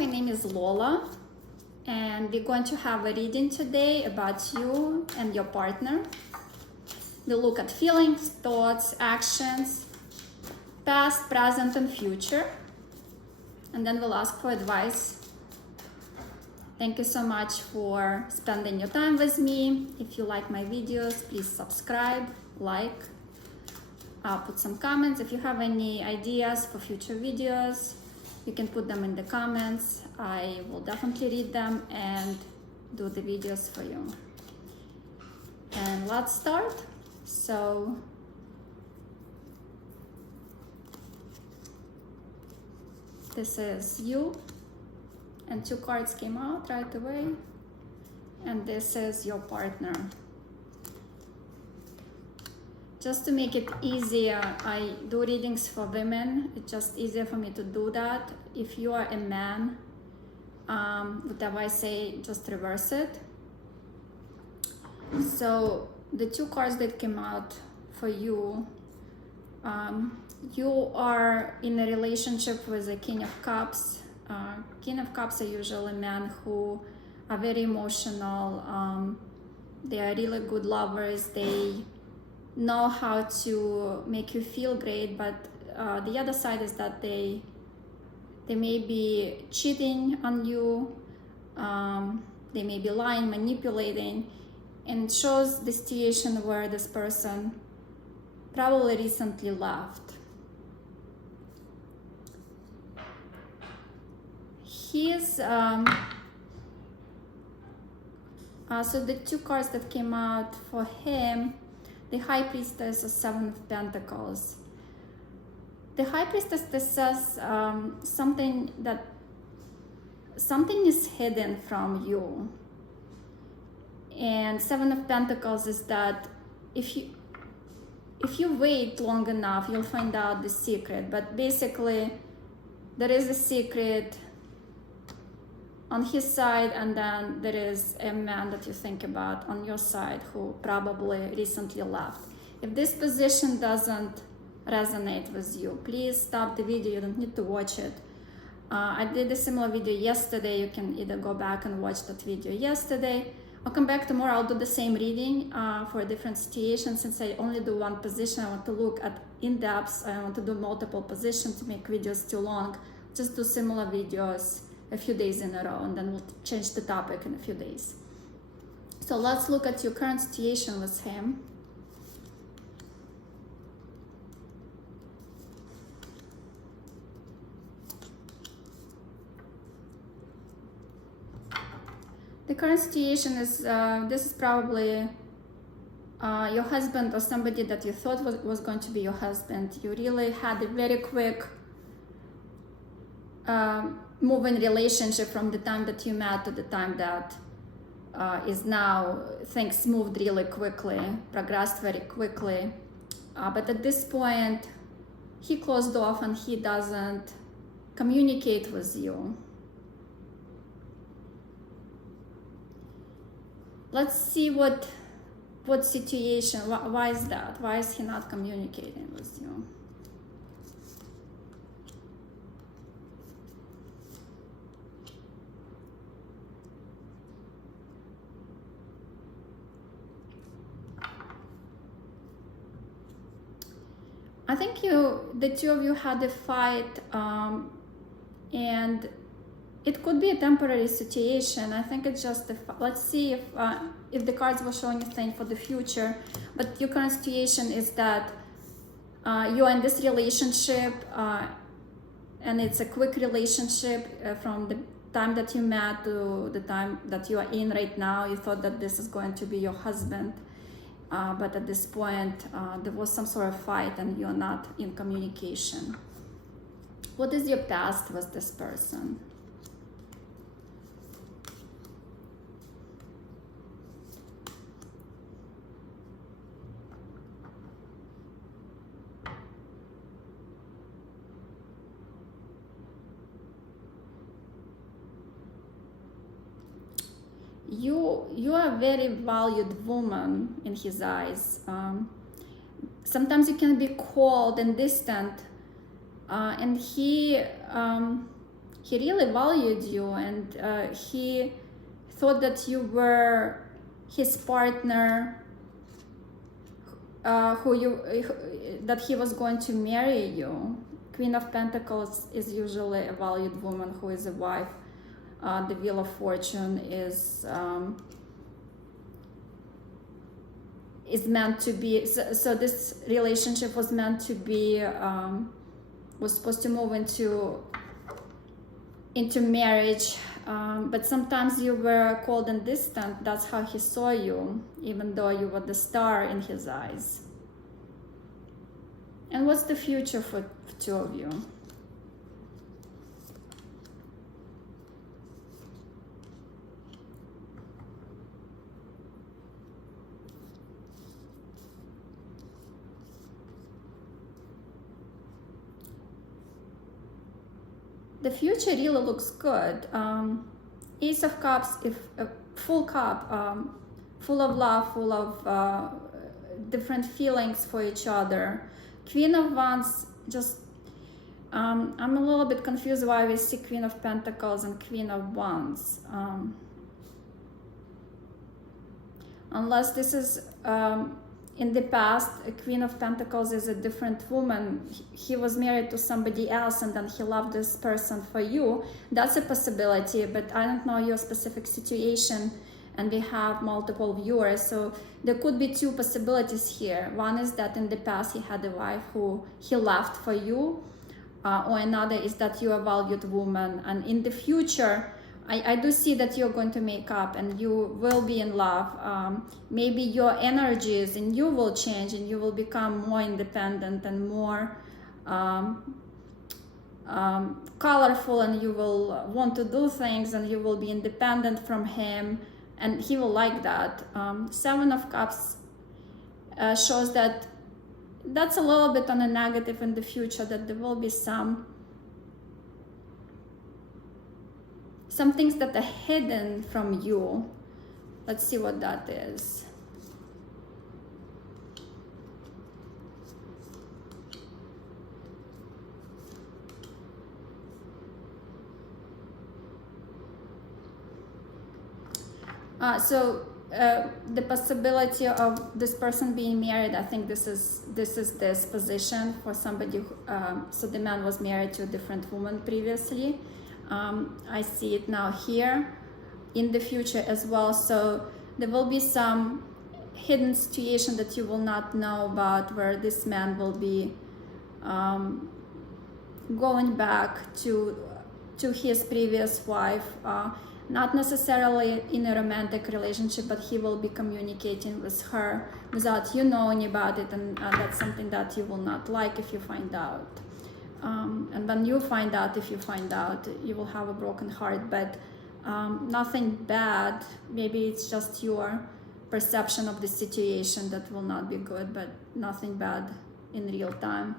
my name is Lola, and we're going to have a reading today about you and your partner. We'll look at feelings, thoughts, actions, past, present, and future, and then we'll ask for advice. Thank you so much for spending your time with me. If you like my videos, please subscribe, like, put some comments. If you have any ideas for future videos, you can put them in the comments. I will definitely read them and do the videos for you. And let's start. So this is you, and two cards came out right away, and this is your partner. Just to make it easier, I do readings for women. It's just easier for me to do that. If you are a man, whatever I say, just reverse it. So the two cards that came out for you, you are in a relationship with a King of Cups. King of Cups are usually men who are very emotional. They are really good lovers. They know how to make you feel great, but the other side is that they may be cheating on you. They may be lying, manipulating, and it shows the situation where this person probably recently left. He's so the two cards that came out for him, the High Priestess of Seven of Pentacles. The High Priestess, this says something is hidden from you. And Seven of Pentacles is that if you wait long enough, you'll find out the secret. But basically, there is a secret on his side, and then there is a man that you think about on your side who probably recently left. If this position doesn't resonate with you, please stop the video. You don't need to watch it. I did a similar video yesterday. You can either go back and watch that video yesterday, I'll come back tomorrow. I'll do the same reading for a different situation. Since I only do one position, I want to look at in-depth. I want to do multiple positions to make videos too long. Just do similar videos a few days in a row, and then we'll change the topic in a few days. So let's look at your current situation with him. The current situation is, this is probably your husband or somebody that you thought was going to be your husband. You really had a very quick moving relationship from the time that you met to the time that is now. Things moved really quickly, progressed very quickly. But at this point, he closed off and he doesn't communicate with you. Let's see what situation, why is that? Why is he not communicating with you? I think the two of you had a fight, and it could be a temporary situation. I think it's just let's see if the cards will show anything for the future. But your current situation is that you are in this relationship, and it's a quick relationship from the time that you met to the time that you are in right now. You thought that this is going to be your husband, but at this point there was some sort of fight and you're not in communication. What is your past with this person? You are a very valued woman in his eyes. Sometimes you can be cold and distant, and he he really valued you, and he thought that you were his partner, that he was going to marry you. Queen of Pentacles is usually a valued woman who is a wife. The Wheel of Fortune is meant to be, so this relationship was meant to be, was supposed to move into marriage, but sometimes you were cold and distant. That's how he saw you, even though you were the star in his eyes. And what's the future for two of you? The future really looks good. Ace of Cups, if a full cup, full of love, full of different feelings for each other. Queen of Wands, just I'm a little bit confused why we see Queen of Pentacles and Queen of Wands. Unless this is in the past, a Queen of Pentacles is a different woman. He was married to somebody else and then he loved this person for you. That's a possibility, but I don't know your specific situation, and we have multiple viewers, so there could be two possibilities here. One is that in the past he had a wife who he left for you, or another is that you're a valued woman, and in the future I do see that you're going to make up and you will be in love. Maybe your energies and you will change and you will become more independent and more colorful, and you will want to do things and you will be independent from him, and he will like that. Seven of Cups shows that that's a little bit on a negative in the future, that there will be some things that are hidden from you. Let's see what that is. The possibility of this person being married, I think this is this position for somebody who, so the man was married to a different woman previously. I see it now here in the future as well. So there will be some hidden situation that you will not know about, where this man will be going back to his previous wife, not necessarily in a romantic relationship, but he will be communicating with her without you knowing about it, and that's something that you will not like if you find out. And when you find out, if you find out, you will have a broken heart, but nothing bad. Maybe it's just your perception of the situation that will not be good, but nothing bad in real time.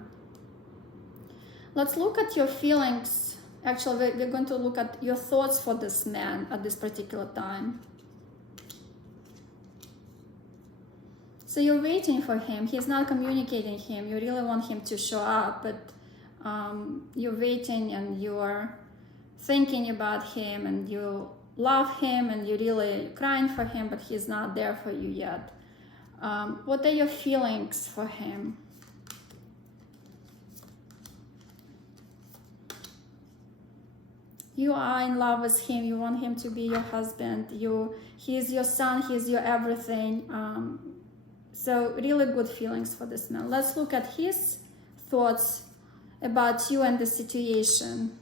Let's look at your feelings. Actually, we're going to look at your thoughts for this man at this particular time. So you're waiting for him. He's not communicating him. You really want him to show up, but you're waiting and you're thinking about him and you love him and you're really crying for him, but he's not there for you yet. What are your feelings for him? You are in love with him. You want him to be your husband. He's your son. He's your everything. So really good feelings for this man. Let's look at his thoughts about you and the situation.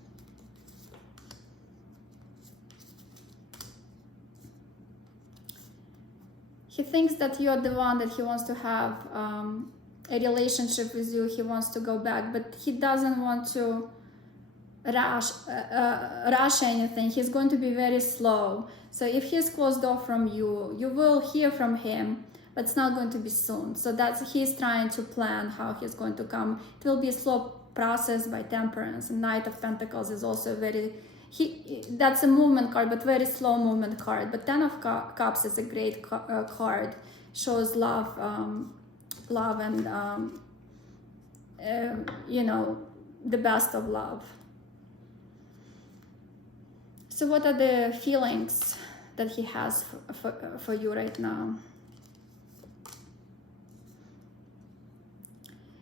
He thinks that you're the one, that he wants to have a relationship with you. He wants to go back, but he doesn't want to rush anything. He's going to be very slow. So if he's closed off from you, you will hear from him, but it's not going to be soon. So that's, he's trying to plan how he's going to come. It will be a slow process by Temperance. And Knight of Pentacles is also very, that's a movement card, but very slow movement card. But Ten of Cups is a great card. Shows love, and you know, the best of love. So what are the feelings that he has for you right now?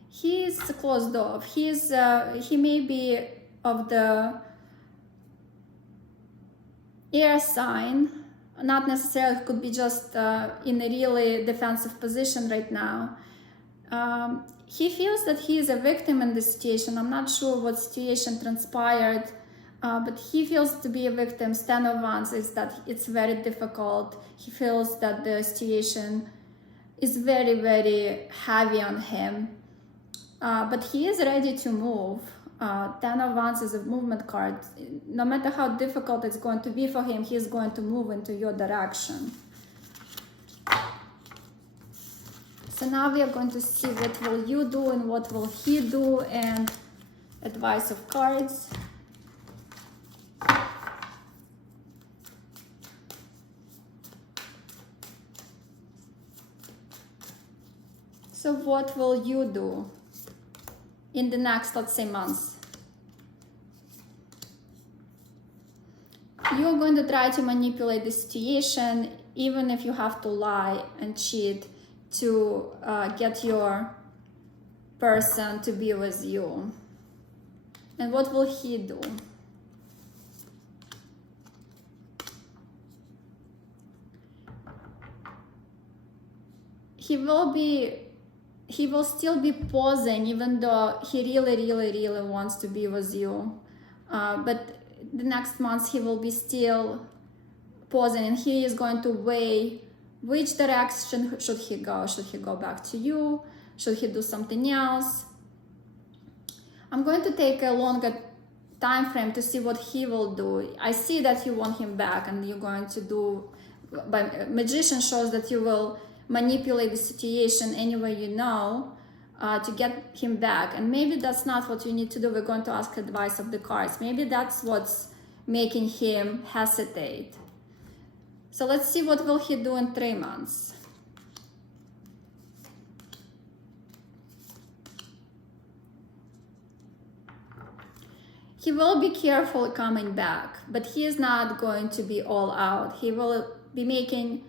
He is closed off. He may be of the air sign, not necessarily, could be just in a really defensive position right now. He feels that he is a victim in this situation. I'm not sure what situation transpired, but he feels to be a victim. Ten of Wands is that it's very difficult. He feels that the situation is very, very heavy on him. But he is ready to move. Ten of Wands is a movement card. No matter how difficult it's going to be for him, he's going to move into your direction. So now we are going to see what will you do and what will he do, and advice of cards. So what will you do in the next, let's say, months? You're going to try to manipulate the situation, even if you have to lie and cheat to get your person to be with you. And what will he do? He will still be pausing, even though he really wants to be with you. But the next month he will be still pausing, and he is going to weigh which direction should he go. Should he go back to you? Should he do something else? I'm going to take a longer time frame to see what he will do. I see that you want him back, and you're going to do, but Magician shows that you will manipulate the situation any way you know to get him back. And maybe that's not what you need to do. We're going to ask advice of the cards. Maybe that's what's making him hesitate. So let's see what will he do in 3 months. He will be careful coming back, but he is not going to be all out. He will be making,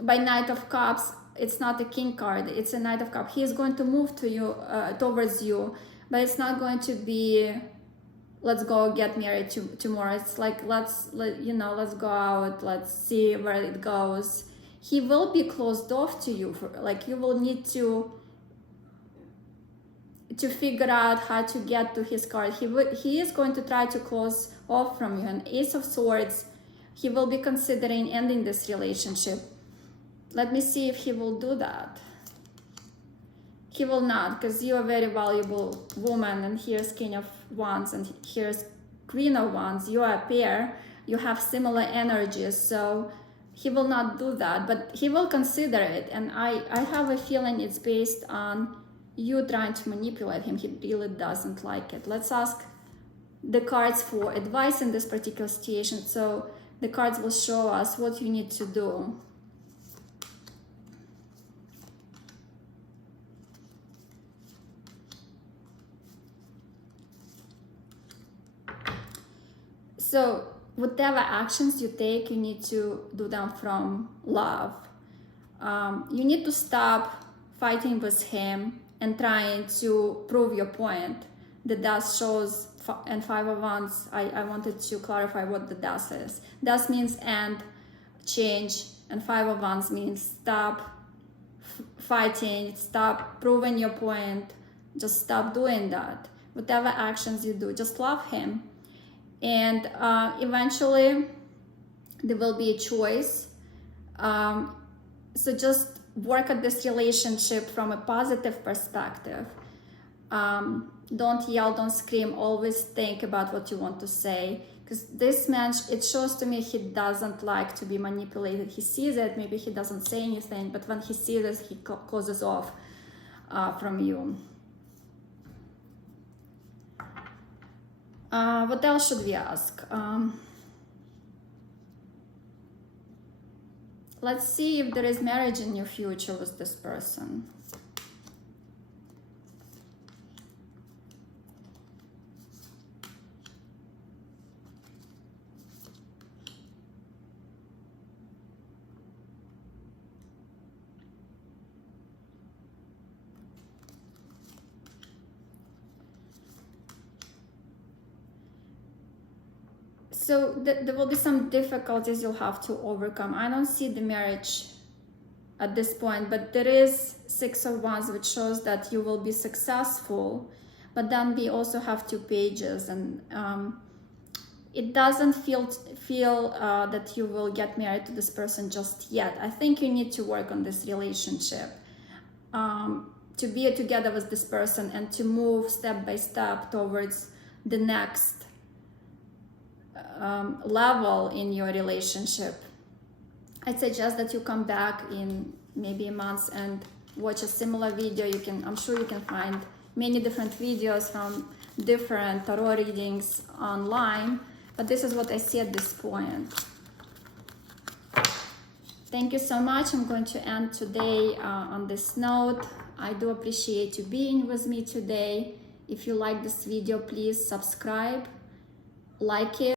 by Knight of Cups, it's not a King card, it's a Knight of Cups. He is going to move to you, towards you, but it's not going to be, let's go get married tomorrow. It's like, let's go out, let's see where it goes. He will be closed off to you. Like, you will need to figure out how to get to his card. He is going to try to close off from you. An Ace of Swords, he will be considering ending this relationship. Let me see if he will do that. He will not, because you are a very valuable woman, and here's King of Wands and here's Queen of Wands. You are a pair, you have similar energies, so he will not do that, but he will consider it. And I have a feeling it's based on you trying to manipulate him. He really doesn't like it. Let's ask the cards for advice in this particular situation. So the cards will show us what you need to do. So whatever actions you take, you need to do them from love. You need to stop fighting with him and trying to prove your point. The Death shows, and Five of Wands, I wanted to clarify what the Death is. Death means end, change, and Five of Wands means stop fighting, stop proving your point, just stop doing that. Whatever actions you do, just love him. And eventually there will be a choice. So just work at this relationship from a positive perspective. Don't yell, don't scream, always think about what you want to say. Because this man, it shows to me he doesn't like to be manipulated. He sees it, maybe he doesn't say anything, but when he sees it, he closes off from you. What else should we ask? Let's see if there is marriage in your future with this person. So there will be some difficulties you'll have to overcome. I don't see the marriage at this point, but there is Six of Wands, which shows that you will be successful. But then we also have 2 pages, and it doesn't feel that you will get married to this person just yet. I think you need to work on this relationship, to be together with this person and to move step by step towards the next level in your relationship. I'd suggest that you come back in maybe a month and watch a similar video. I'm sure you can find many different videos from different tarot readings online, but this is what I see at this point. Thank you so much. I'm going to end today on this note. I do appreciate you being with me today. If you like this video, please subscribe, like it.